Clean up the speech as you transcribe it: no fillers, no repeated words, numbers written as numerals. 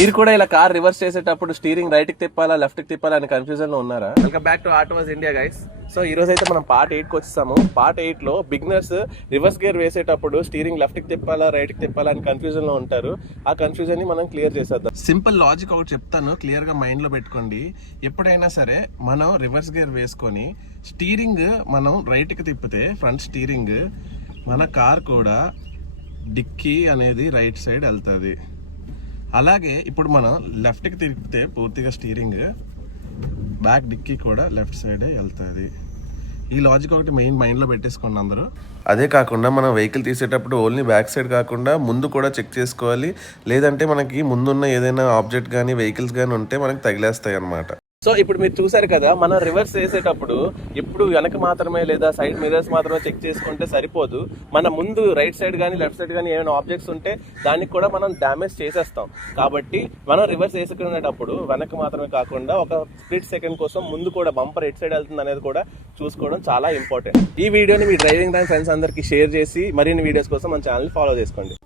మీరు కూడా ఇలా కార్ రివర్స్ చేసేటప్పుడు స్టీరింగ్ రైట్ కి తిప్పాలా లెఫ్ట్ కి తిప్పాలా అని కన్ఫ్యూజన్ లో ఉన్నారా? Welcome back to autos India guys. So ఈ రోజు అయితే మనం పార్ట్ 8 కి వచ్చేసాము. పార్ట్ 8 లో బిగినర్స్ రివర్స్ గేర్ వేసేటప్పుడు స్టీరింగ్ లెఫ్ట్ కి తిప్పాలా రైట్ కి తిప్పాలా అని కన్ఫ్యూజన్ లో ఉంటారు. ఆ కన్ఫ్యూజన్ ని మనం క్లియర్ చేసేద్దాం. సింపుల్ లాజిక్ ఒకటి చెప్తాను, క్లియర్ గా మైండ్ లో పెట్టుకోండి. ఎప్పుడైనా సరే మనం రివర్స్ గేర్ వేసుకొని స్టీరింగ్ మనం రైట్ కి తిప్పితే ఫ్రంట్ స్టీరింగ్, మన కార్ కూడా డిక్కీ అనేది రైట్ సైడ్ వెళ్తుంది. అలాగే ఇప్పుడు మనం లెఫ్ట్కి తిరిగితే పూర్తిగా స్టీరింగ్ బ్యాక్ డిక్కీ కూడా లెఫ్ట్ సైడే వెళ్తుంది. ఈ లాజిక్ ఒకటి మెయిన్ మైండ్లో పెట్టేసుకోండి అందరూ. అదే కాకుండా మనం వెహికల్ తీసేటప్పుడు ఓన్లీ బ్యాక్ సైడ్ కాకుండా ముందు కూడా చెక్ చేసుకోవాలి. లేదంటే మనకి ముందున్న ఏదైనా ఆబ్జెక్ట్ కానీ వెహికల్స్ కానీ ఉంటే మనకి తగిలేస్తాయి అన్నమాట. సో ఇప్పుడు మీరు చూసారు కదా, మనం రివర్స్ చేసేటప్పుడు ఎప్పుడు వెనక మాత్రమే లేదా సైడ్ మిరర్స్ మాత్రమే చెక్ చేసుకుంటే సరిపోదు. మన ముందు రైట్ సైడ్ కానీ లెఫ్ట్ సైడ్ కానీ ఏమైనా ఆబ్జెక్ట్స్ ఉంటే దానికి కూడా మనం డ్యామేజ్ చేసేస్తాం. కాబట్టి మనం రివర్స్ వేసుకునేటప్పుడు వెనక మాత్రమే కాకుండా ఒక స్ప్లిట్ సెకండ్ కోసం ముందు కూడా బంపర్ ఎట్ సైడ్ వెళ్తుంది అనేది కూడా చూసుకోవడం చాలా ఇంపార్టెంట్. ఈ వీడియోని మీ డ్రైవింగ్ ర్యాంక్ ఫ్రెండ్స్ అందరికీ షేర్ చేసి మరిన్ని వీడియోస్ కోసం మన ఛానల్ ఫాలో చేసుకోండి.